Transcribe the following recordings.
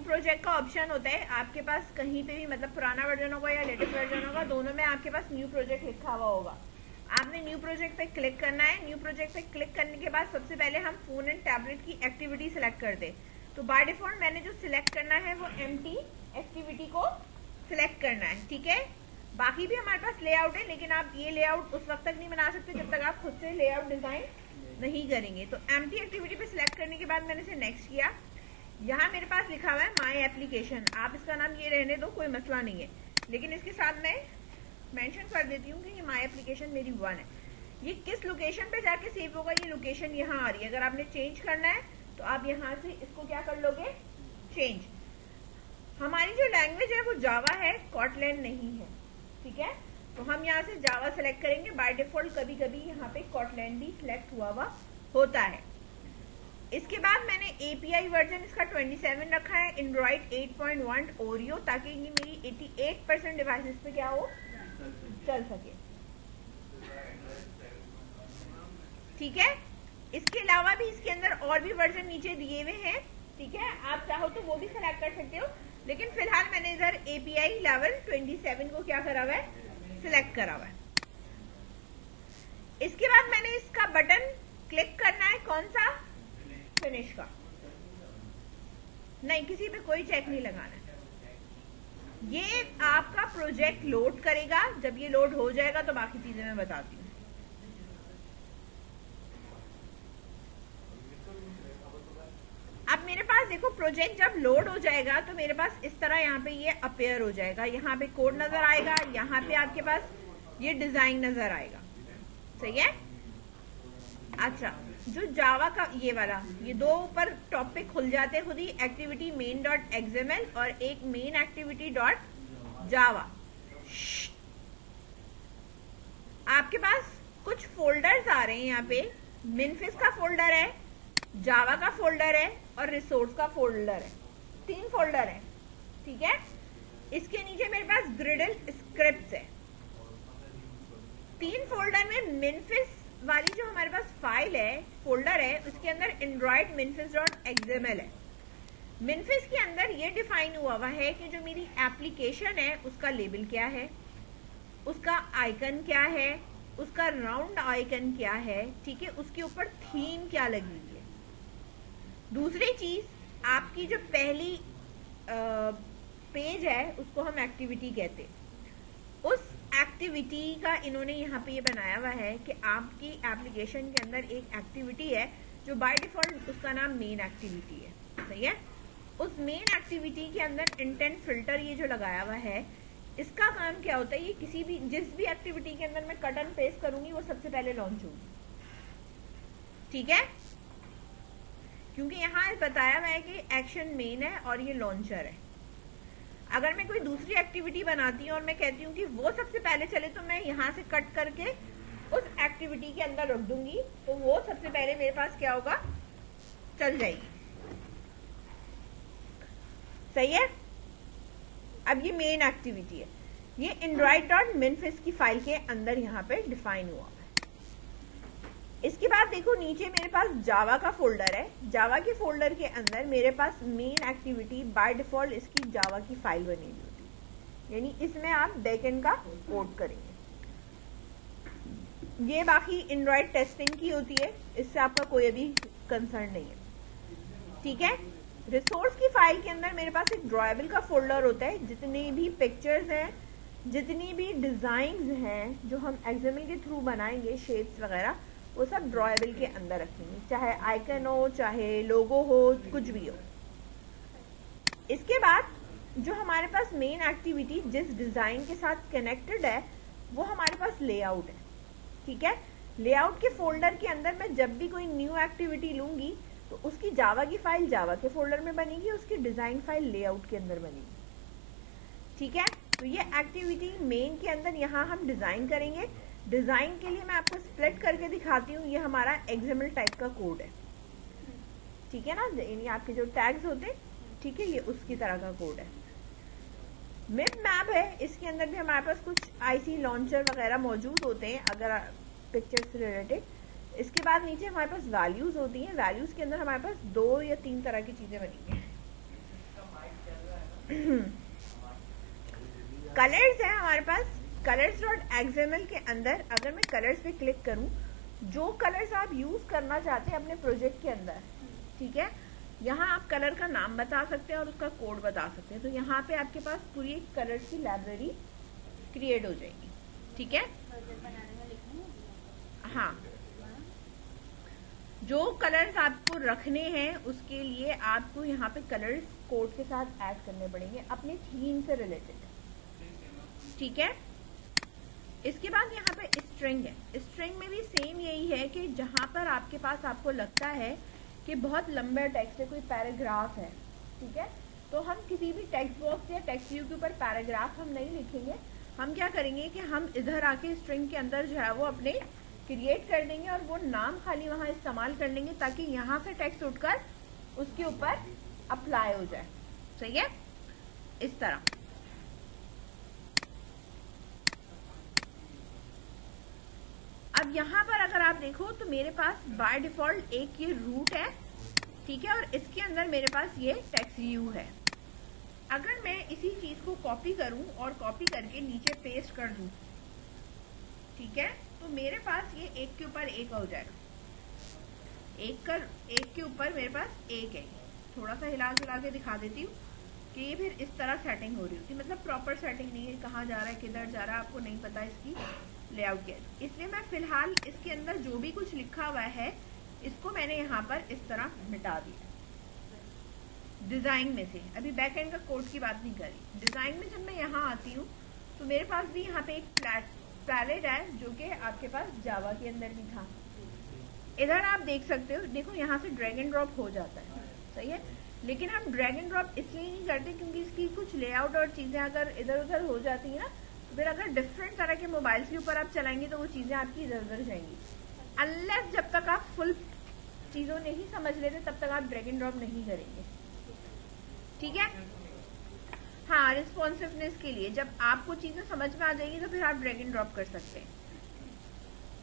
New project का option होता है आपके पास कहीं पे भी, मतलब पुराना वर्जन होगा या लेटेस्ट वर्जन होगा, दोनों में आपके पास न्यू प्रोजेक्ट लिखा हुआ होगा। आपने न्यू प्रोजेक्ट पे क्लिक करना है। न्यू प्रोजेक्ट पे क्लिक करने के बाद सबसे पहले हम फोन एंड टैबलेट की एक्टिविटी सिलेक्ट कर दे। तो बाय डिफॉल्ट मैंने जो सिलेक्ट करना है वो एम्प्टी एक्टिविटी को सिलेक्ट करना है, ठीक है। बाकी भी हमारे पास लेआउट है, लेकिन आप ये लेआउट उस वक्त तक नहीं बना सकते जब तक आप खुद से लेआउट डिजाइन नहीं करेंगे। तो एम्प्टी एक्टिविटी पे सिलेक्ट करने के बाद मैंने इसे नेक्स्ट किया। यहाँ मेरे पास लिखा हुआ है माय एप्लीकेशन, आप इसका नाम ये रहने दो, कोई मसला नहीं है, लेकिन इसके साथ मैं मेंशन कर देती हूँ कि ये माय एप्लीकेशन मेरी 1 है। ये किस लोकेशन पे जाके सेव होगा, ये लोकेशन यहाँ आ रही है। अगर आपने चेंज करना है तो आप यहाँ से इसको क्या कर लोगे, चेंज। हमारी जो लैंग्वेज है वो जावा है, कॉटलैंड नहीं है, ठीक है। तो हम यहाँ से जावा सेलेक्ट करेंगे। बाय डिफॉल्ट कभी कभी यहाँ पे कॉटलैंड भी सिलेक्ट हुआ होता है। इसके बाद मैंने एपीआई वर्जन इसका 27 रखा है, एंड्रॉइड 8.1 ओरियो, ताकि ये मेरी 88% डिवाइसेस पे क्या हो, चल सके, ठीक है। इसके अलावा भी इसके अंदर और भी वर्जन नीचे दिए हुए हैं, ठीक है। आप चाहो तो वो भी सिलेक्ट कर सकते हो, लेकिन फिलहाल मैंने इधर एपीआई लेवल 27 को क्या करा हुआ है, सिलेक्ट करा हुआ है। इसके बाद मैंने इसका बटन क्लिक करना है, कौन सा, फिनिश का, नहीं किसी पे कोई चेक नहीं लगाना है। ये आपका प्रोजेक्ट लोड करेगा, जब ये लोड हो जाएगा तो बाकी चीजें मैं बताती हूँ। अब मेरे पास देखो प्रोजेक्ट जब लोड हो जाएगा तो मेरे पास इस तरह यहाँ पे ये अपीयर हो जाएगा, यहाँ पे कोड नजर आएगा, यहाँ पे आपके पास ये डिजाइन नजर आएगा, सही है। अच्छा, जो जावा का ये वाला, ये दो ऊपर टॉपिक खुल जाते खुद ही, एक्टिविटी मेन डॉट एक्सएमएल और एक मेन एक्टिविटी डॉट जावा। आपके पास कुछ फोल्डर्स आ रहे हैं, यहाँ पे मिनफिस का फोल्डर है, जावा का फोल्डर है और रिसोर्स का फोल्डर है, 3 फोल्डर है, ठीक है। इसके नीचे मेरे पास ग्रिडल स्क्रिप्ट्स है। 3 फोल्डर में मिनफिस वाली जो हमारे पास फाइल है, फोल्डर है, उसके अंदर एंड्रॉइड मिनफिस डॉट एक्सएमएल है। मिनफिस के अंदर ये डिफाइन हुआ है कि जो मेरी एप्लीकेशन है उसका लेबल क्या है, उसका आइकन क्या है, उसका राउंड आइकन क्या है, ठीक है, उसके ऊपर थीम क्या लगी हुई है। दूसरी चीज, आपकी जो पहली पेज है उसको हम एक्टिविटी कहते हैं। उस एक्टिविटी का इन्होंने यहाँ पे ये बनाया हुआ है कि आपकी एप्लीकेशन के अंदर एक एक्टिविटी है जो बाय डिफॉल्ट उसका नाम मेन एक्टिविटी है, सही है। उस मेन एक्टिविटी के अंदर इंटेंट फिल्टर ये जो लगाया हुआ है, इसका काम क्या होता है, ये किसी भी जिस भी एक्टिविटी के अंदर मैं कट एंड पेस्ट करूंगी वो सबसे पहले लॉन्च होगी, ठीक है। क्योंकि यहाँ बताया हुआ है कि एक्शन मेन है और ये लॉन्चर है। अगर मैं कोई दूसरी एक्टिविटी बनाती हूँ और मैं कहती हूँ कि वो सबसे पहले चले, तो मैं यहाँ से कट करके उस एक्टिविटी के अंदर रख दूंगी, तो वो सबसे पहले मेरे पास क्या होगा, चल जाएगी, सही है। अब ये मेन एक्टिविटी है, ये एंड्रॉइड डॉट मिनफिस की फाइल के अंदर यहाँ पे डिफाइन हुआ है। इसके बाद देखो नीचे मेरे पास जावा का फोल्डर है। जावा के फोल्डर के अंदर मेरे पास मेन एक्टिविटी बाय डिफॉल्ट इसकी जावा की फाइल बनी हुई होती है, यानी इसमें आप बैकएंड का कोड करेंगे। ये बाकी एंड्रॉइड टेस्टिंग की होती है, इससे आपका कोई भी कंसर्न नहीं है, ठीक है। रिसोर्स की फाइल के अंदर मेरे पास एक ड्रॉएबल का फोल्डर होता है, जितनी भी पिक्चर्स हैं, जितनी भी डिजाइन्स हैं जो हम एक्सएमएल के थ्रू बनाएंगे, शेप्स वगैरह, वो सब ड्रॉएबल के अंदर रखेंगे, चाहे आइकन हो, चाहे लोगो हो, कुछ भी हो। इसके बाद जो हमारे पास मेन एक्टिविटी जिस डिजाइन के साथ कनेक्टेड है वो हमारे पास लेआउट है, ठीक है। लेआउट के फोल्डर के अंदर मैं जब भी कोई न्यू एक्टिविटी लूंगी तो उसकी जावा की फाइल जावा के फोल्डर में बनेगी, उसकी डिजाइन फाइल लेआउट के अंदर बनेगी, ठीक है। तो ये एक्टिविटी मेन के अंदर यहाँ हम डिजाइन करेंगे। डिजाइन के लिए मैं आपको स्प्लिट करके दिखाती हूँ, ये हमारा एक्सएमएल टाइप का कोड है, ठीक है ना, यानी आपके जो टैग्स होते हैं, ठीक है, ये उसकी तरह का कोड है। मिप मैप है, इसके अंदर भी हमारे पास कुछ आईसी लॉन्चर वगैरह मौजूद होते हैं अगर पिक्चर से रिलेटेड। इसके बाद नीचे हमारे पास वैल्यूज होती हैं, वैल्यूज के अंदर हमारे पास 2 या 3 तरह की चीजें बनी हैं। कलर्स है हमारे पास, कलर्स डॉट एक्सएमएल के अंदर अगर मैं कलर्स पे क्लिक करूं, जो कलर्स आप यूज करना चाहते हैं अपने प्रोजेक्ट के अंदर, ठीक है, यहाँ आप कलर का नाम बता सकते हैं और उसका कोड बता सकते हैं। तो यहाँ पे आपके पास पूरी एक कलर्स की लाइब्रेरी क्रिएट हो जाएगी, ठीक है। हाँ, जो कलर्स आपको रखने हैं उसके लिए आपको यहाँ पे कलर्स कोड के साथ ऐड करने पड़ेंगे अपनी थीम से रिलेटेड, ठीक है। इसके बाद यहाँ पे स्ट्रिंग है। स्ट्रिंग में भी सेम यही है कि जहाँ पर आपके पास आपको लगता है कि बहुत लंबा टेक्स्ट है, कोई पैराग्राफ है, ठीक है, तो हम किसी भी टेक्स्ट बॉक्स या टेक्स्ट व्यू के ऊपर पैराग्राफ हम नहीं लिखेंगे। हम क्या करेंगे कि हम इधर आके स्ट्रिंग के अंदर जो है वो अपने क्रिएट कर देंगे और वो नाम खाली वहाँ इस्तेमाल कर लेंगे ताकि यहाँ से टेक्स्ट उठकर उसके ऊपर अप्लाई हो जाए, सही है, इस तरह। अब यहाँ पर अगर आप देखो तो मेरे पास बाय डिफॉल्ट एक ये रूट है, ठीक है, और इसके अंदर मेरे पास ये टेक्स्ट व्यू है। अगर मैं इसी चीज को कॉपी करूं और कॉपी करके नीचे पेस्ट कर दूं, ठीक है, तो मेरे पास ये एक के ऊपर एक हो जाएगा। एक के ऊपर मेरे पास एक है। थोड़ा सा हिला के दिखा देती हूँ कि ये फिर इस तरह सेटिंग हो रही होती, मतलब प्रॉपर सेटिंग नहीं है, कहाँ जा रहा है किधर जा रहा है आपको नहीं पता इसकी लेआउट क्या है। इसलिए मैं फिलहाल इसके अंदर जो भी कुछ लिखा हुआ है इसको मैंने यहाँ पर इस तरह मिटा दिया डिजाइन में से। अभी बैक एंड का कोड की बात नहीं करी। डिजाइन में जब मैं यहाँ आती हूँ तो मेरे पास भी यहाँ पे एक पैलेट है जो कि आपके पास जावा के अंदर भी था। इधर आप देख सकते हो, देखो यहाँ से ड्रैग एंड ड्रॉप हो जाता है, सही है, लेकिन हम ड्रैग एंड ड्रॉप इसलिए नहीं करते क्योंकि इसकी कुछ लेआउट और चीजें अगर इधर उधर हो जाती है ना, तो फिर अगर डिफरेंट तरह के मोबाइल्स के ऊपर आप चलाएंगे तो वो चीजें आपकी इधर उधर जाएंगी। अनलेस जब तक आप फुल चीजों नहीं समझ लेते तब तक आप ड्रैग एंड ड्रॉप नहीं करेंगे, ठीक है। हाँ, रिस्पॉन्सिवनेस के लिए जब आपको चीजें समझ में आ जाएगी तो फिर आप ड्रैग एंड ड्रॉप कर सकते हैं।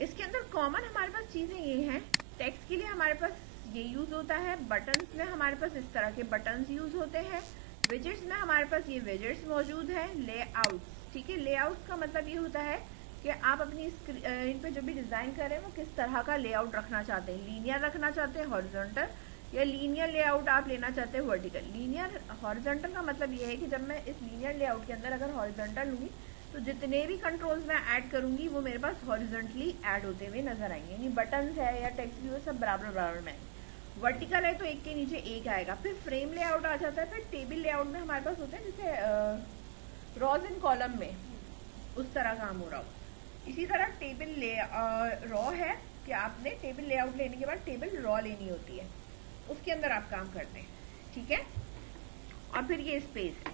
इसके अंदर कॉमन हमारे पास चीजें ये हैं, टेक्स्ट के लिए हमारे पास ये यूज होता है, बटन्स में हमारे पास इस तरह के बटन्स यूज होते हैं, विजेट्स में हमारे पास ये विजेट्स मौजूद है, लेआउट्स, ठीक है। लेआउट का मतलब ये होता है कि आप अपनी स्क्रीन पे जो भी डिजाइन कर रहे हैं वो किस तरह का लेआउट रखना चाहते हैं, लीनियर रखना चाहते हैं, हॉरिजॉन्टल, या लीनियर लेआउट आप लेना चाहते हैं वर्टिकल। लीनियर हॉरिजॉन्टल का मतलब ये है कि जब मैं इस लीनियर लेआउट के अंदर अगर हॉरिजॉन्टल लूंगी तो जितने भी कंट्रोल्स मैं ऐड करूंगी वो मेरे पास हॉरिजॉन्टली ऐड होते हुए नजर आएंगे, यानी बटन्स है या टेक्स्ट व्यू सब बराबर बराबर में। वर्टिकल है तो एक के नीचे एक आएगा। फिर फ्रेम लेआउट आ जाता है, फिर टेबल लेआउट में हमारे पास होते हैं जैसे रॉज इन कॉलम में उस तरह काम हो रहा हो। इसी तरह टेबल रॉ है कि आपने टेबल लेआउट लेने के बाद टेबल रॉ लेनी होती है, उसके अंदर आप काम करते हैं, ठीक है। और फिर ये स्पेस।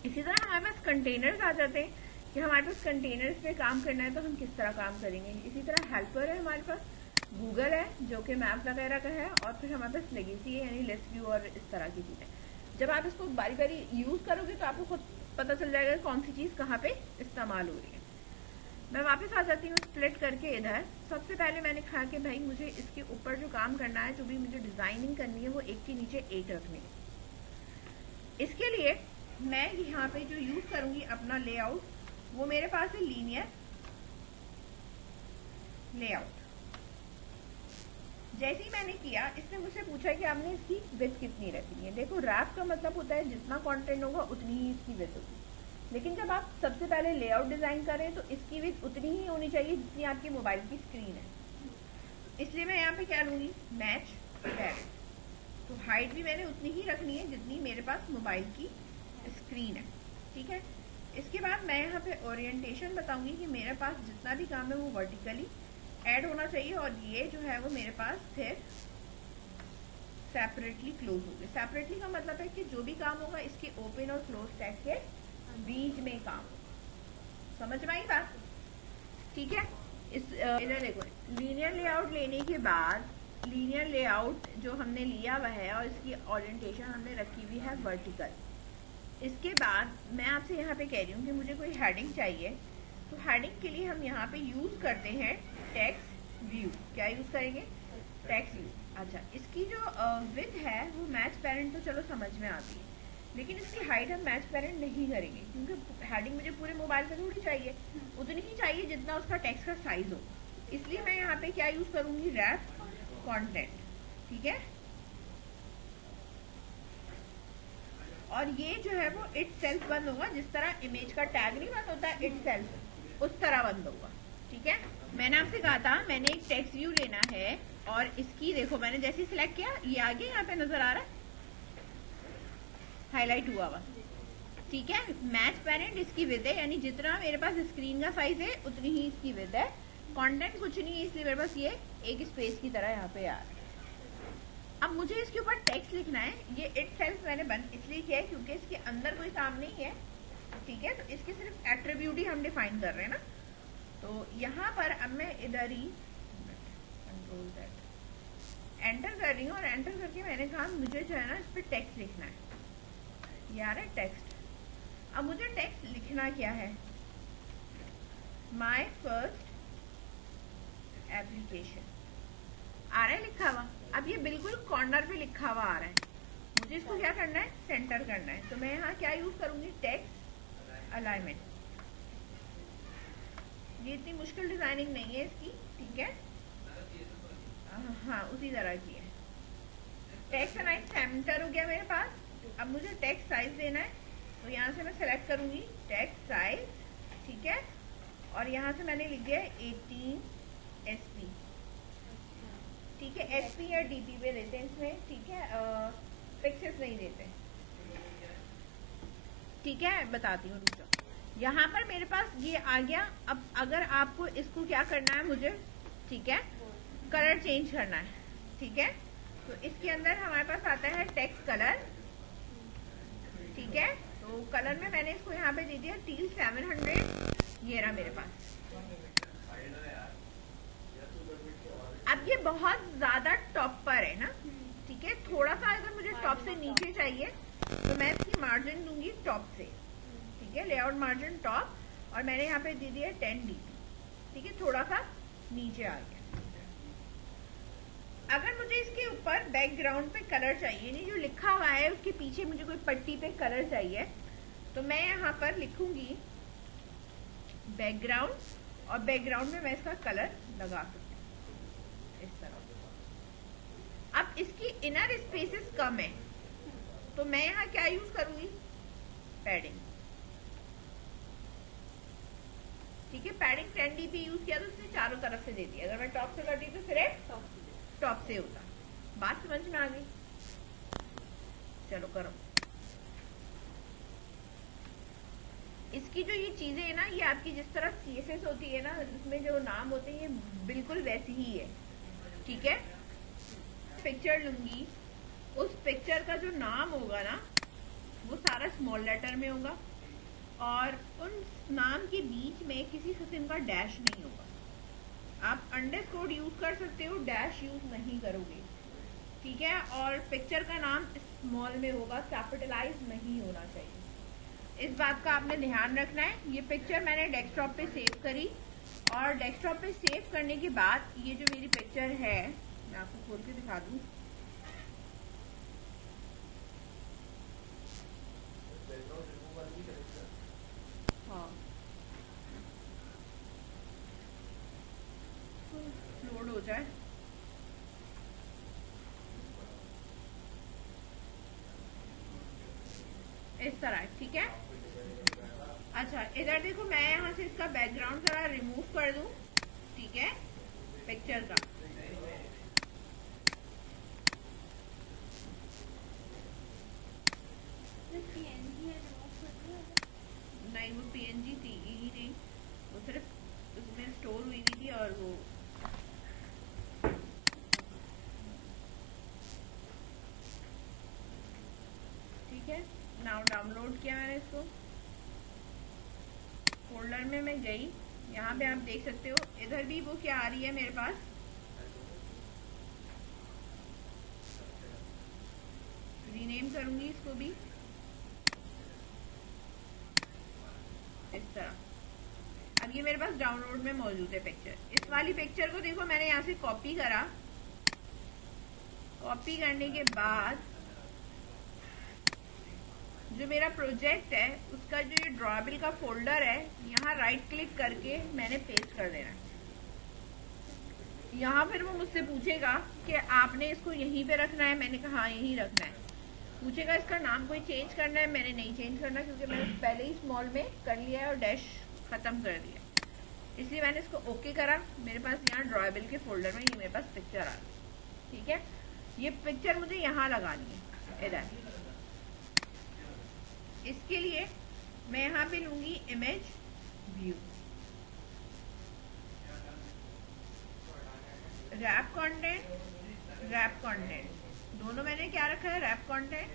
इसी तरह हमारे पास कंटेनर्स आ जाते हैं कि हमारे पास कंटेनर्स पे काम करना है तो हम किस तरह काम करेंगे। इसी तरह हेल्पर है हमारे पास, गूगल है जो कि मैप वगैरह का है, और फिर हमारे पास लेगेसी है यानी लिस्ट व्यू और इस तरह की चीजें। जब आप इसको बारी बारी यूज करोगे तो आपको खुद पता चल जाएगा कौन सी चीज कहाँ पे इस्तेमाल हो रही है। मैं वापस आ जाती हूँ स्प्लिट करके इधर। सबसे पहले मैंने कहा कि भाई मुझे इसके ऊपर जो काम करना है, जो भी मुझे डिजाइनिंग करनी है वो एक के नीचे एक रखनी है। इसके लिए मैं यहाँ पे जो यूज करूंगी अपना लेआउट वो मेरे पास है लीनियर लेआउट। जैसे ही मैंने किया इसने मुझसे पूछा कि आपने इसकी विड्थ कितनी रखनी है। देखो रैप का मतलब होता है जितना कंटेंट होगा उतनी ही इसकी विड्थ होगी, लेकिन जब आप सबसे पहले लेआउट डिजाइन करें तो इसकी विड्थ उतनी ही होनी चाहिए जितनी आपकी मोबाइल की स्क्रीन है। इसलिए मैं यहाँ पे क्या लूंगी, मैच पैरेंट, तो हाइट भी मैंने उतनी ही रखनी है जितनी मेरे पास मोबाइल की स्क्रीन है, ठीक है। इसके बाद मैं यहाँ पे ओरिएंटेशन बताऊंगी कि मेरे पास जितना भी काम है वो वर्टिकली ऐड होना चाहिए, और ये जो है वो मेरे पास फिर सेपरेटली क्लोज हो गए। सेपरेटली का मतलब है कि जो भी काम होगा इसके ओपन और क्लोज टैग के बीच में काम होगा। समझ में आई बात, ठीक है। इस इधर देखो, लीनियर लेआउट लेने के बाद लीनियर लेआउट जो हमने लिया हुआ है और इसकी ओरिएंटेशन हमने रखी हुई है वर्टिकल। इसके बाद मैं आपसे यहाँ पे कह रही हूँ कि मुझे कोई हेडिंग चाहिए, तो हेडिंग के लिए हम यहाँ पे यूज करते हैं टेक्स्ट व्यू। क्या यूज करेंगे, टेक्स्ट व्यू। अच्छा, इसकी जो विड्थ है वो मैच पैरेंट तो चलो समझ में आती है, लेकिन इसकी हाइट हम मैच पेरेंट नहीं करेंगे क्योंकि हेडिंग मुझे पूरे मोबाइल पे थोड़ी चाहिए, उतनी ही चाहिए जितना उसका टेक्स्ट का साइज हो। इसलिए मैं यहाँ पे क्या यूज करूंगी, रैप कंटेंट। ठीक है, और ये जो है वो इट सेल्फ बंद होगा, जिस तरह इमेज का टैग नहीं बंद होता इट सेल्फ, उस तरह बंद होगा। ठीक है, मैंने आपसे कहा था मैंने एक टेक्स्ट व्यू लेना है और इसकी देखो मैंने जैसे सिलेक्ट किया ये आगे यहाँ पे नजर आ रहा है, हाईलाइट हुआ हुआ। ठीक है, मैच पेरेंट इसकी विड्थ है, यानी जितना मेरे पास स्क्रीन का साइज है उतनी ही इसकी विड्थ है। कंटेंट कुछ नहीं है इसलिए मेरे पास ये एक स्पेस की तरह यहाँ पे आ रहा है। अब मुझे इसके ऊपर टेक्स्ट लिखना है, ये इट सेल्फ मैंने बंद इसलिए किया है क्योंकि इसके अंदर कोई काम नहीं है। ठीक है, तो इसके सिर्फ एट्रीब्यूट ही हम डिफाइन कर रहे हैं ना, तो यहाँ पर अब मैं इधर ही कंट्रोल Z एंटर कर रही हूँ और एंटर करके मैंने कहा मुझे जो है ना इस पर टेक्स्ट लिखना है, यार है टेक्स्ट। अब मुझे टेक्स्ट लिखना क्या है, माय फर्स्ट एप्लीकेशन आ रहा है लिखा हुआ। अब ये बिल्कुल कॉर्नर पे लिखा हुआ आ रहा है, मुझे इसको क्या करना है, सेंटर करना है। तो मैं यहाँ क्या यूज करूंगी, टेक्स्ट अलाइनमेंट। ये इतनी मुश्किल डिजाइनिंग नहीं है इसकी। ठीक है, हाँ उसी तरह की है। टेक्स्ट अलाइन सेंटर हो गया मेरे पास। अब मुझे टेक्स्ट साइज देना है, तो यहाँ से मैं सेलेक्ट करूंगी टेक्स्ट साइज। ठीक है, और यहाँ से मैंने लिख दिया 18 SP। ठीक है, SP या DP पे देते हैं इसमें। ठीक है, पिक्सेल्स नहीं देते। ठीक है, बताती हूँ रुक जाओ। यहाँ पर मेरे पास ये आ गया। अब अगर आपको इसको क्या करना है मुझे, ठीक है, कलर चेंज करना है। ठीक है, तो इसके अंदर हमारे पास आता है टेक्स्ट कलर। ठीक है, तो कलर में मैंने इसको यहाँ पे दे दिया टील 700। ये रहा मेरे पास। अब ये बहुत ज्यादा टॉप पर है ना। ठीक है, थोड़ा सा अगर मुझे टॉप से नीचे चाहिए तो मैं इसकी मार्जिन दूंगी टॉप से। ठीक है, लेआउट मार्जिन टॉप, और मैंने यहाँ पे दे दिया 10 dp। ठीक है, थोड़ा सा नीचे आ गया। अगर मुझे इसके ऊपर बैकग्राउंड पे कलर चाहिए, नहीं जो लिखा हुआ है उसके पीछे मुझे कोई पट्टी पे कलर चाहिए, तो मैं यहाँ पर लिखूंगी बैकग्राउंड, और बैकग्राउंड में मैं इसका कलर लगा सकती हूँ इस तरह। अब इसकी इनर स्पेसेस कम है, तो मैं यहाँ क्या यूज करूंगी, पैडिंग। ठीक है, पैडिंग 10 dp यूज किया तो उसने चारों तरफ से दे दिया। अगर मैं टॉप से करती तो सिर्फ टॉप से होता। बात समझ में आ गई? चलो करो। इसकी जो ये चीजें है ना, ये आपकी जिस तरह CSS होती है ना, उसमें जो नाम होते हैं ये बिल्कुल वैसी ही है। ठीक है, पिक्चर लूंगी, उस पिक्चर का जो नाम होगा ना वो सारा स्मॉल लेटर में होगा, और उन नाम के बीच में किसी किस्म का डैश नहीं होगा। आप अंडरस्कोर यूज कर सकते हो, डैश यूज नहीं करोगे। ठीक है, और पिक्चर का नाम स्मॉल में होगा, कैपिटलाइज नहीं होना चाहिए। इस बात का आपने ध्यान रखना है। ये पिक्चर मैंने डेस्कटॉप पे सेव करी, और डेस्कटॉप पे सेव करने के बाद ये जो मेरी पिक्चर है मैं आपको खोल के दिखा दूं। हाँ, लोड हो जाए। इस तरह। ठीक है, अच्छा इधर देखो, मैं यहाँ से इसका बैकग्राउंड जरा रिमूव कर दूं। ठीक है, पिक्चर का नहीं, वो PNG थी ही नहीं, वो सिर्फ उसमें स्टोर हुई थी और वो ठीक है। नाउ डाउनलोड किया मैंने इसको, फोल्डर में मैं गई, यहाँ पे आप देख सकते हो इधर भी वो क्या आ रही है मेरे पास, रीनेम करूंगी इसको भी इस तरह। अब ये मेरे पास डाउनलोड में मौजूद है पिक्चर। इस वाली पिक्चर को देखो मैंने यहाँ से कॉपी करा, कॉपी करने के बाद जो मेरा प्रोजेक्ट है उसका जो ये ड्रॉबिल का फोल्डर है, यहाँ राइट क्लिक करके मैंने पेस्ट कर देना है। यहाँ फिर वो मुझसे पूछेगा कि आपने इसको यहीं पे रखना है। मैंने कहा हाँ यहीं रखना है। पूछेगा इसका नाम कोई चेंज करना है, मैंने नहीं चेंज करना क्योंकि मैंने पहले ही स्मॉल में कर लिया है और डैश खत्म कर दिया, इसलिए मैंने इसको ओके करा। मेरे पास यहाँ ड्रॉएबल के फोल्डर में ये मेरे पास पिक्चर आ गई। ठीक है, ये पिक्चर मुझे यहाँ लगानी है इधर। इसके लिए मैं यहाँ पे लूंगी इमेज व्यू, रैप कंटेंट दोनों मैंने क्या रखा है, रैप कंटेंट।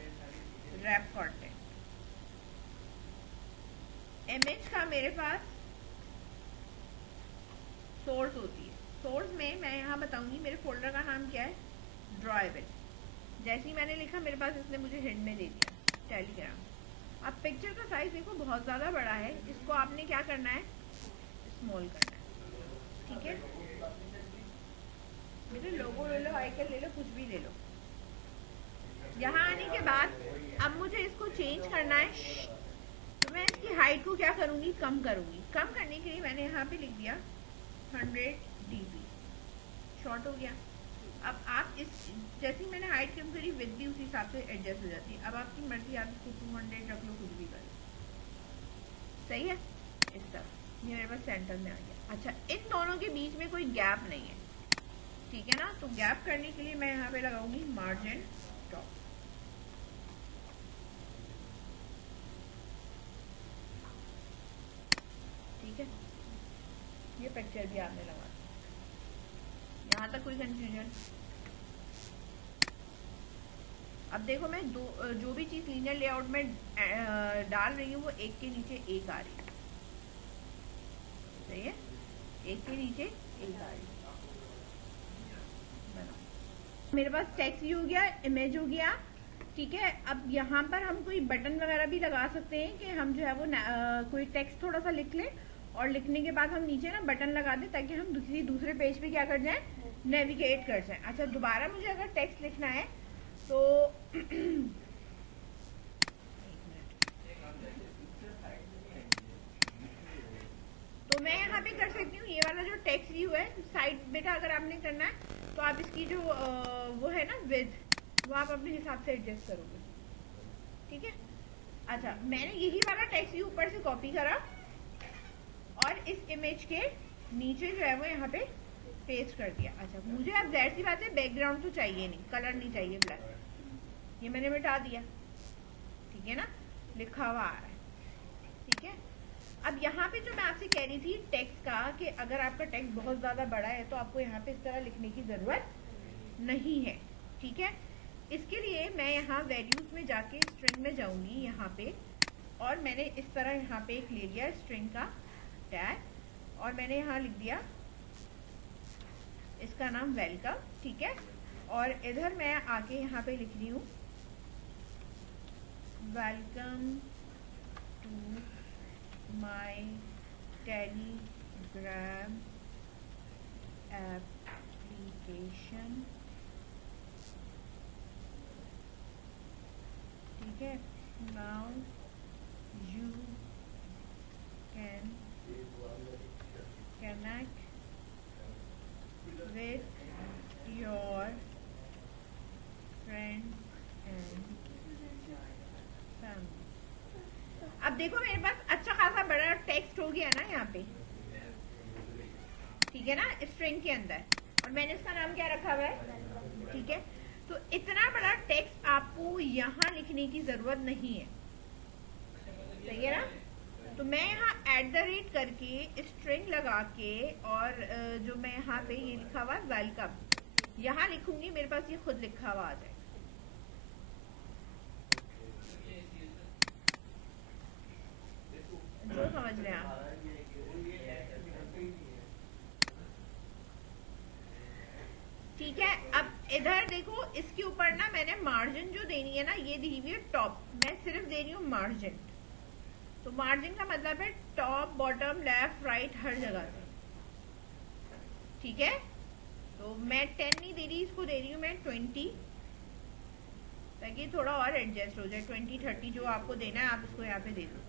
इमेज का मेरे पास सोर्स होती है। सोर्स में मैं यहाँ बताऊंगी मेरे फोल्डर का नाम क्या है, ड्रॉएबल। जैसे ही मैंने लिखा मेरे पास इसने मुझे हेड में दे दिया टेलीग्राम। अब पिक्चर का साइज देखो बहुत ज़्यादा बड़ा है, इसको आपने क्या करना है, स्मॉल करना है। ठीक है, मेरे लोगो ले लो, आइकन ले लो, कुछ भी ले लो। यहाँ आने के बाद अब मुझे इसको चेंज करना है, तो मैं इसकी हाइट को क्या करूँगी, कम करूँगी। कम करने के लिए मैंने यहाँ पे लिख दिया 100 dB, शॉर्ट हो गया। अब आप इस जैसे ही मैंने हाइट कम करी, विड्थ भी उसी हिसाब से एडजस्ट हो जाती है। अब आपकी मर्जी, आप इसको 200 रख लो, कुछ भी कर लो, सही है। इस तरह ये मेरे पास सेंटर में आ गया। अच्छा, इन दोनों के बीच में कोई गैप नहीं है, ठीक है ना। तो गैप करने के लिए मैं यहाँ पे लगाऊंगी मार्जिन टॉप। ठीक है, ये पिक्चर भी आपने लगा दिया। यहाँ तक कोई कंफ्यूजन? अब देखो मैं जो भी चीज लीनियर लेआउट में डाल रही हूँ वो एक के नीचे एक आ रही है, सही है, एक के नीचे एक आ रही है। मेरे पास टेक्स्ट भी हो गया, इमेज हो गया। ठीक है, अब यहाँ पर हम कोई बटन वगैरह भी लगा सकते हैं कि हम जो है वो कोई टेक्स्ट थोड़ा सा लिख लें और लिखने के बाद हम नीचे ना बटन लगा दें ताकि हम दूसरे पेज पे क्या कर जाएं, नेविगेट कर जाएं। अच्छा, दोबारा मुझे अगर टेक्स्ट लिखना है तो तो मैं यहाँ पे कर सकती हूँ, ये वाला जो टेक्स्ट व्यू है साइड बेटा, अगर आपने करना है तो आप इसकी जो वो है ना विड्थ, वो आप अपने हिसाब से एडजस्ट करोगे। ठीक है, अच्छा मैंने यही वाला टेक्स्ट व्यू ऊपर से कॉपी करा और इस इमेज के नीचे जो है वो यहाँ पे पेस्ट कर दिया। अच्छा, मुझे अब जाहिर सी बात है बैकग्राउंड तो चाहिए नहीं, कलर नहीं चाहिए ब्लैक, ये मैंने मिटा दिया। ठीक है ना, लिखा हुआ आ रहा है। ठीक है, अब यहाँ पे जो मैं आपसे कह रही थी टेक्स्ट का, कि अगर आपका टेक्स्ट बहुत ज़्यादा बड़ा है तो आपको यहाँ पे इस तरह लिखने की ज़रूरत नहीं है। ठीक है, इसके लिए मैं यहाँ वैल्यूज में जाके स्ट्रिंग में जाऊँगी यहाँ पे, और मैंने इस तरह यहाँ पे एक ले लिया स्ट्रिंग का टैग और मैंने यहाँ लिख दिया इसका नाम वेलकम। ठीक है, और इधर मैं आके यहाँ पे लिख रही हूँ welcome to my Telegram application. ठीक है, now you can connect with your friends and family। अब देखो मेरे पास अच्छा खासा बड़ा टेक्स्ट हो गया ना यहाँ पे, ठीक है ना, स्ट्रिंग के अंदर, और मैंने इसका नाम क्या रखा हुआ है। ठीक है, तो इतना बड़ा टेक्स्ट आपको यहाँ लिखने की जरूरत नहीं है, सही है ना। तो मैं यहाँ @ करके स्ट्रिंग लगा के और जो मैं यहाँ पे ये लिखा हुआ वेलकम यहाँ लिखूंगी, मेरे पास ये खुद लिखा हुआ आ जाएगा। जो समझ रहे हैं आप। ठीक है, अब इधर देखो इसके ऊपर ना मैंने मार्जिन जो देनी है ना, ये दी हुई है टॉप, मैं सिर्फ दे रही हूँ मार्जिन। तो मार्जिन का मतलब है टॉप, बॉटम, लेफ्ट, राइट, हर जगह से। ठीक है, तो मैं 10 नहीं दे रही, इसको दे रही हूँ मैं 20 ताकि थोड़ा और एडजस्ट हो जाए। 20-30 जो आपको देना है आप इसको यहाँ पे दे दो,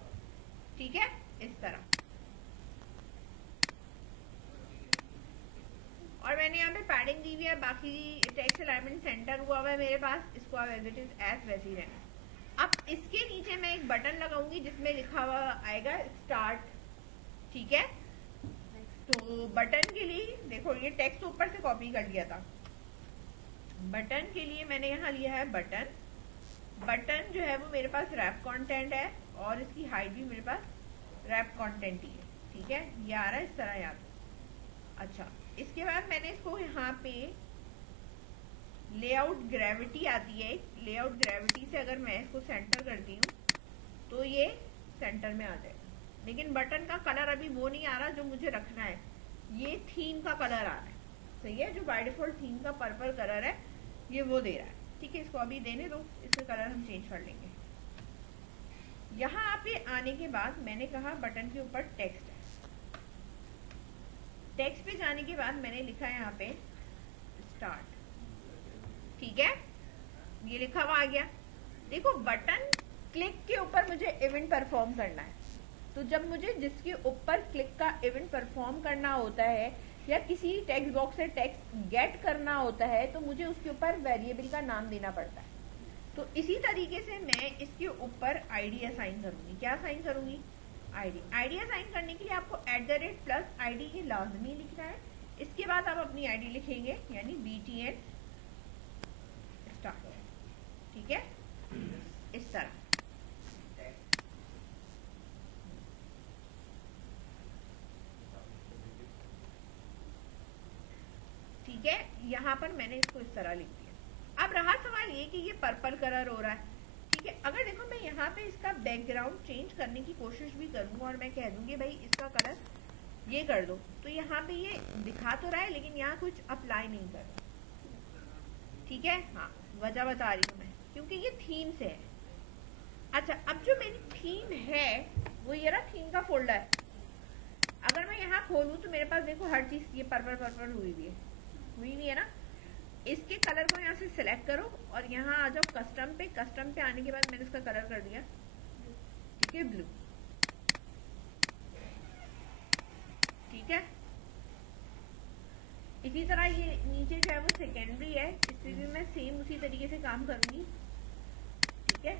ठीक है, इस तरह। और मैंने यहाँ पे पैडिंग दी हुई है, बाकी टेक्स्ट अलाइनमेंट सेंटर हुआ हुआ है मेरे पास, इसको आप एज इट इज एज वैसे ही रहना। अब इसके नीचे मैं एक बटन लगाऊंगी जिसमें लिखा हुआ आएगा स्टार्ट, ठीक है। तो बटन के लिए देखो ये टेक्स्ट ऊपर से कॉपी कर लिया था, बटन के लिए मैंने यहाँ लिया है बटन। बटन जो है वो मेरे पास रैप कंटेंट है और इसकी हाइट भी मेरे पास रैप कंटेंट ही है, ठीक है, ये आ रहा है इस तरह याद। अच्छा, इसके बाद मैंने इसको यहाँ पे लेआउट ग्रेविटी आती है, लेआउट ग्रेविटी से अगर मैं इसको सेंटर करती हूँ तो ये सेंटर में आ जाएगा। लेकिन बटन का कलर अभी वो नहीं आ रहा जो मुझे रखना है, ये थीम का कलर आ रहा है, सही है, जो बाय डिफॉल्ट थीम का पर्पल कलर है ये वो दे रहा है, ठीक है। इसको अभी देने दो, इसका कलर हम चेंज कर लेंगे। यहाँ पे आने के बाद मैंने कहा बटन के ऊपर टेक्स्ट है, टेक्स्ट पे जाने के बाद मैंने लिखा है यहाँ पे स्टार्ट, ठीक है, ये लिखा हुआ आ गया। देखो बटन क्लिक के ऊपर मुझे इवेंट परफॉर्म करना है, तो जब मुझे जिसके ऊपर क्लिक का इवेंट परफॉर्म करना होता है या किसी टेक्स्ट बॉक्स से टेक्स्ट गेट करना होता है तो मुझे उसके ऊपर वेरिएबल का नाम देना पड़ता है। तो इसी तरीके से मैं इसके ऊपर आईडी असाइन करूंगी। क्या असाइन करूंगी? आईडी। आईडी असाइन करने के लिए आपको @+ ID ये लाजमी लिखना है। इसके बाद आप अपनी आईडी लिखेंगे, यानी BTN स्टार्ट, ठीक है, इस तरह। ठीक है, यहाँ पर मैंने इसको इस तरह लिख दिया। अब रहा सवाल ये कि ये पर्पल कलर हो रहा है, ठीक है। अगर देखो मैं यहाँ पे इसका बैकग्राउंड चेंज करने की कोशिश भी करूँ और मैं कह दूंगी भाई इसका कलर ये कर दो, तो यहाँ पे ये दिखा तो रहा है लेकिन यहाँ कुछ अप्लाई नहीं कर रहा, ठीक है। हाँ, वजह बता रही हूँ मैं, क्योंकि ये थीम से है। अच्छा, अब जो मेरी थीम है वो ये रहा, थीम का फोल्डर है। अगर मैं यहाँ खोलूँ तो मेरे पास देखो हर चीज ये पर्पल पर्पल हुई हुई है ना। इसके कलर को यहाँ से सिलेक्ट करो और यहाँ आ जाओ कस्टम पे। कस्टम पे आने के बाद मैंने इसका कलर कर दिया, ठीक है, ब्लू, ठीक है। इसी तरह ये नीचे जो है वो सेकेंडरी है, इससे भी मैं सेम उसी तरीके से काम करूंगी, ठीक है।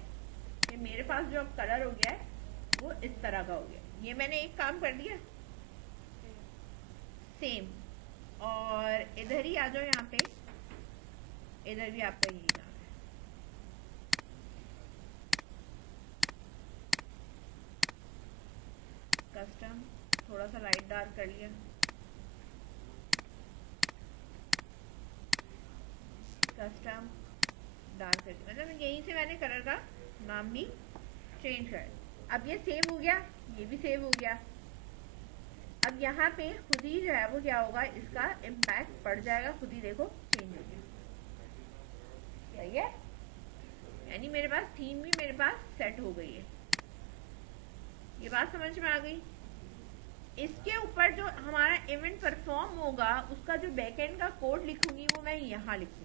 ये मेरे पास जो अब कलर हो गया है वो इस तरह का हो गया। ये मैंने एक काम कर दिया सेम, और इधर ही आ जाओ, यहाँ पे इधर भी आपका यही काम है। कस्टम, थोड़ा सा लाइट डार्क कर लिया, कस्टम डार्क कर दिया, मतलब यहीं से मैंने कलर का नाम भी चेंज कर दिया। अब ये सेव हो गया, ये भी सेव हो गया। अब यहाँ पे खुद ही जो है वो क्या होगा, इसका इम्पैक्ट पड़ जाएगा, खुद ही देखो चेंज हो गया, सही है। यानी मेरे पास थीम भी मेरे पास सेट हो गई है। ये बात समझ में आ गई। इसके ऊपर जो हमारा इवेंट परफॉर्म होगा उसका जो बैकएंड का कोड लिखूंगी वो मैं यहाँ लिखूंगी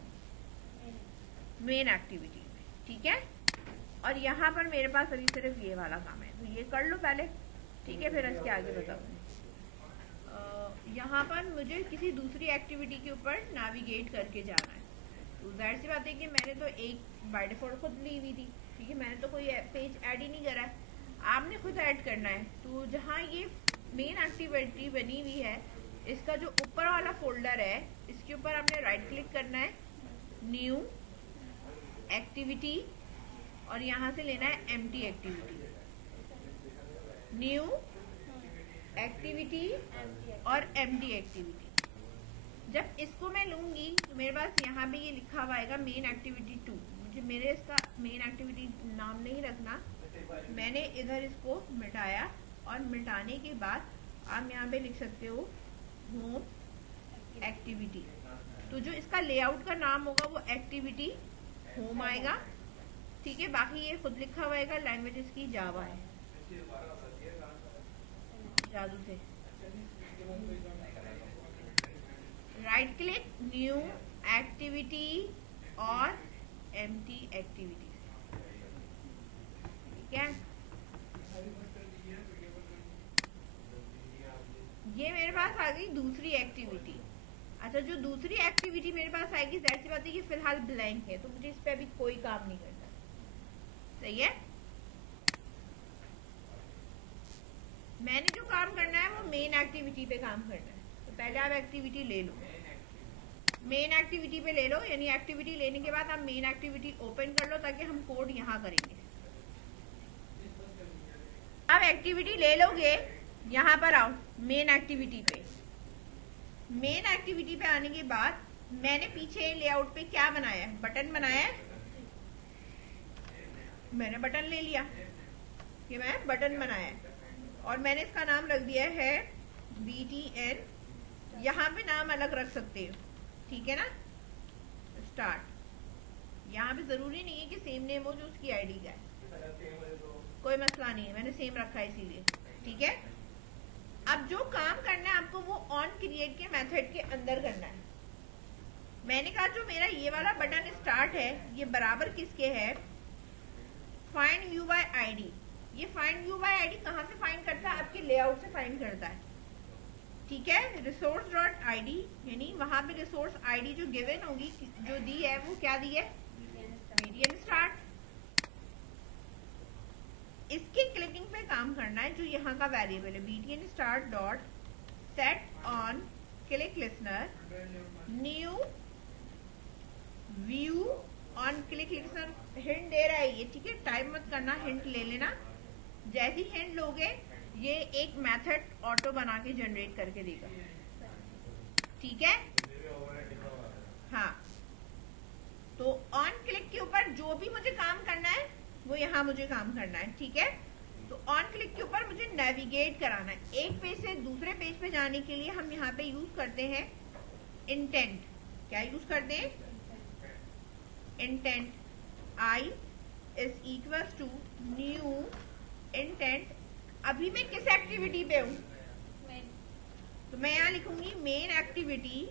मेन एक्टिविटी में, ठीक है। और यहाँ पर मेरे पास अभी सिर्फ ये वाला काम है, तो ये कर लो पहले, ठीक है, फिर इसके आगे बताऊंगी। यहाँ पर मुझे किसी दूसरी एक्टिविटी के ऊपर नेविगेट करके जाना है, तो जाहिर सी बात है कि मैंने तो एक बाय डिफॉल्ट खुद ली हुई थी, ठीक है, मैंने तो कोई पेज ऐड ही नहीं करा है, आपने खुद ऐड करना है। तो जहाँ ये मेन एक्टिविटी बनी हुई है, इसका जो ऊपर वाला फोल्डर है इसके ऊपर आपने राइट क्लिक करना है, न्यू एक्टिविटी, और यहाँ से लेना है एम्प्टी एक्टिविटी, न्यू एक्टिविटी और एम्प्टी एक्टिविटी। जब इसको मैं लूंगी तो मेरे पास यहाँ पे ये लिखा हुआ आएगा मेन एक्टिविटी 2। मुझे मेरे इसका मेन एक्टिविटी नाम नहीं रखना, मैंने इधर इसको मिटाया, और मिटाने के बाद आप यहाँ पे लिख सकते हो होम एक्टिविटी। तो जो इसका लेआउट का नाम होगा वो एक्टिविटी होम आएगा, ठीक है। बाकी ये खुद लिखा हुआ आएगा, लैंग्वेज इसकी जावा है, जादू से। राइट क्लिक, न्यू एक्टिविटी और empty activities, ठीक है। ये मेरे पास आ गई दूसरी एक्टिविटी। अच्छा, जो दूसरी एक्टिविटी मेरे पास आएगी, जाहिर सी बात है कि फिलहाल ब्लैंक है, तो मुझे इस पे अभी कोई काम नहीं करना, सही है। मैंने जो काम करना है वो मेन एक्टिविटी पे काम करना है। तो पहले आप एक्टिविटी ले लो, मेन एक्टिविटी पे ले लो, यानी एक्टिविटी लेने के बाद आप मेन एक्टिविटी ओपन कर लो ताकि हम कोड यहाँ करेंगे। आप एक्टिविटी ले लोगे, यहाँ पर आओ मेन एक्टिविटी पे। मेन एक्टिविटी पे आने के बाद मैंने पीछे लेआउट पे क्या बनाया है, बटन बनाया है। मैंने बटन ले लिया, कि मैं बटन बनाया है, और मैंने इसका नाम रख दिया है BTN। यहाँ पे नाम अलग रख सकते हो, ठीक है ना। स्टार्ट, यहाँ पे जरूरी नहीं है कि सेम नेम हो जो उसकी आईडी का है, कोई मसला नहीं है, मैंने सेम रखा है इसीलिए, ठीक है। अब जो काम करना है आपको वो ऑन क्रिएट के मेथड के अंदर करना है। मैंने कहा जो मेरा ये वाला बटन स्टार्ट है ये बराबर किसके है, फाइंड व्यू बाय आईडी। ये फाइंड व्यू बाय आईडी कहाँ से फाइंड करता है, आपके लेआउट से फाइंड करता है, ठीक है। रिसोर्स डॉट आईडी, यानी वहां पे रिसोर्स आईडी जो गिवन होगी, जो दी है, वो क्या दी है, BTN स्टार्ट। इसकी क्लिकिंग पे काम करना है, जो यहाँ का वेरिएबल है BTN start dot set on click listener new view on click listener. Hint दे रहा है ये, ठीक है, टाइप मत करना, हिंट ले लेना। जैसे हिंट लोगे ये एक मेथड ऑटो बना के जनरेट करके देगा, ठीक है। हाँ, तो ऑन क्लिक के ऊपर जो भी मुझे काम करना है वो यहाँ मुझे काम करना है, ठीक है। तो ऑन क्लिक के ऊपर मुझे नेविगेट कराना है। एक पेज से दूसरे पेज पे जाने के लिए हम यहाँ पे यूज करते हैं इंटेंट। क्या यूज करते हैं, intent. I is equals to new intent. अभी मैं किस एक्टिविटी पे हूँ, तो मैं यहाँ लिखूंगी मेन एक्टिविटी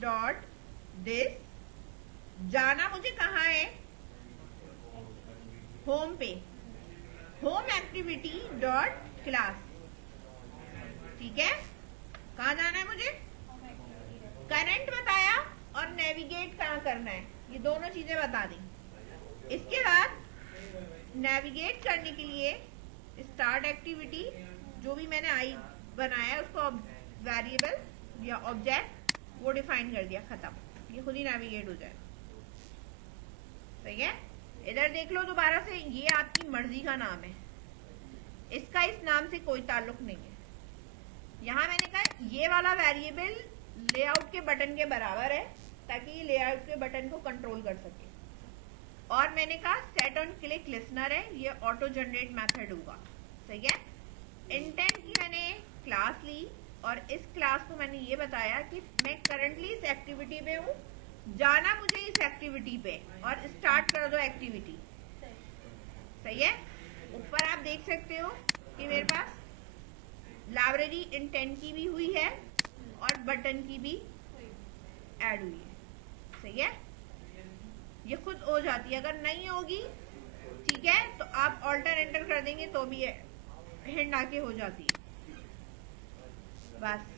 डॉट दिस। जाना मुझे कहाँ है, होम पे, होम एक्टिविटी डॉट क्लास, ठीक है। कहाँ जाना है मुझे, करंट बताया और नेविगेट कहाँ करना है, ये दोनों चीजें बता दी। इसके बाद नेविगेट करने के लिए स्टार्ट एक्टिविटी, जो भी मैंने आई बनाया है उसको वेरिएबल या ऑब्जेक्ट वो डिफाइन कर दिया, खत्म, ये खुद ही नेविगेट हो जाए, सही है। इधर देख लो दोबारा से, ये आपकी मर्जी का नाम है, इसका इस नाम से कोई ताल्लुक नहीं है। यहाँ मैंने कहा ये वाला वेरिएबल लेआउट के बटन के बराबर है ताकि ये लेआउट के बटन को कंट्रोल कर सके। और मैंने कहा सेट ऑन क्लिक लिसनर है, ये ऑटो जनरेट मेथड होगा, सही है। इंटेंट की मैंने क्लास ली और इस क्लास को मैंने ये बताया कि मैं करंटली इस एक्टिविटी पे हूँ, जाना मुझे इस एक्टिविटी पे, और स्टार्ट कर दो एक्टिविटी, सही है। ऊपर आप देख सकते हो कि मेरे पास लाइब्रेरी इंटेंट की भी हुई है और बटन की भी ऐड हुई है, सही है। ये खुद हो जाती है, अगर नहीं होगी ठीक है तो आप ऑल्टर एंटर कर देंगे तो भी हिंट आके हो जाती है, बस।